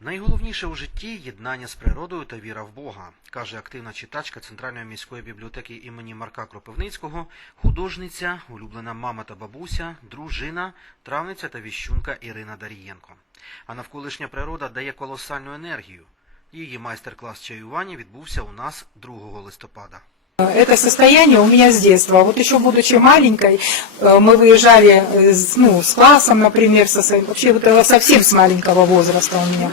Найголовніше у житті єднання з природою та віра в Бога, каже активна читачка Центральної міської бібліотеки імені Марка Кропивницького, художниця, улюблена мама та бабуся, дружина, травниця та віщунка Ірина Дарієнко. А навколишня природа дає колосальну енергію. Її майстер-клас чаювання відбувся у нас 2 листопада. Это состояние у меня с детства. Вот еще будучи маленькой, э, мы выезжали э, с- ну, с классом, например, со своим, вообще вот это совсем с маленького возраста у меня.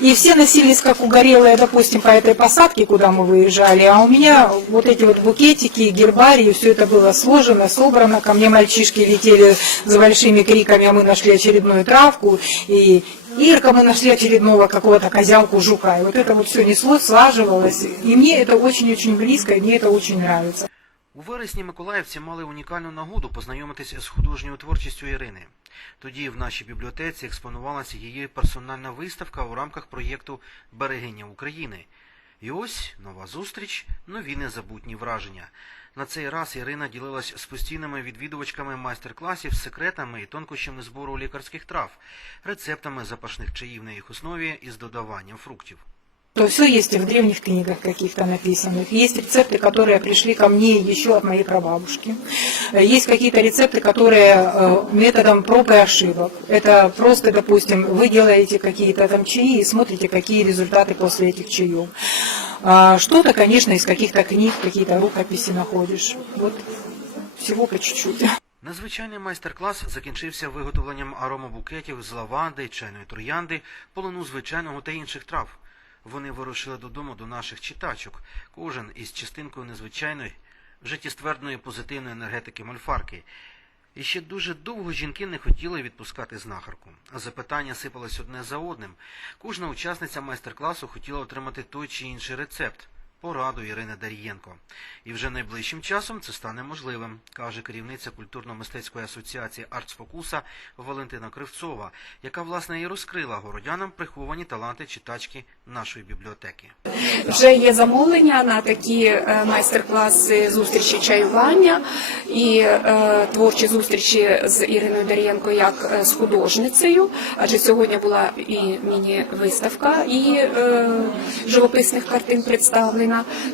И все носились как угорелые, допустим, по этой посадке, куда мы выезжали, а у меня вот эти вот букетики, гербарии, все это было сложено, собрано. Ко мне мальчишки летели с большими криками, а мы нашли очередную травку, и Ирка, мы нашли очередного какого-то козявку, жука. И вот это вот все неслось, слаживалось. И мне это очень-очень близко, и мне это очень нравится. У вересні миколаївці мали унікальну нагоду познайомитися з художньою творчістю Ірини. Тоді в нашій бібліотеці експонувалася її персональна виставка у рамках проєкту Берегиня України. І ось нова зустріч, нові незабутні враження. На цей раз Ірина ділилась з постійними відвідувачками майстер-класів з секретами і тонкощами збору лікарських трав, рецептами запашних чаїв на їх основі із додаванням фруктів То все есть и в древних книгах каких-то написанных. Есть рецепты, которые пришли ко мне еще от моей прабабушки. Э, Есть какие-то рецепты, которые э, методом проб и ошибок. Это просто, допустим, вы делаете какие-то там чаи и смотрите, какие результаты после этих чаев. А Что-то, конечно, из каких-то книг, какие-то рукописи находишь. Вот всего по чуть-чуть. Незвичайний майстер-клас закінчився виготовленням аромабукетів з лаванди, чайної троянди, полону звичайного та інших трав. Вони вирушили додому до наших читачок, кожен із частинкою незвичайної, життєствердної позитивної енергетики мольфарки. І ще дуже довго жінки не хотіли відпускати знахарку. А запитання сипались одне за одним. Кожна учасниця майстер-класу хотіла отримати той чи інший рецепт. Пораду Ірини Дарієнко. І вже найближчим часом це стане можливим, каже керівниця культурно-мистецької асоціації Артсфокуса Валентина Кривцова, яка власне і розкрила городянам приховані таланти читачки нашої бібліотеки. Вже є замовлення на такі е, майстер-класи зустрічі чаювання і е, творчі зустрічі з Іриною Дар'єнко як е, з художницею, адже сьогодні була і міні-виставка і живописних картин представлена.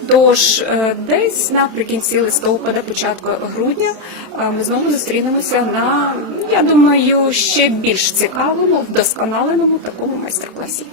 Тож е, десь наприкінці листопада, початку грудня, е, ми знову зустрінемося на, я думаю, ще більш цікавому, вдосконаленому такому майстер-класі.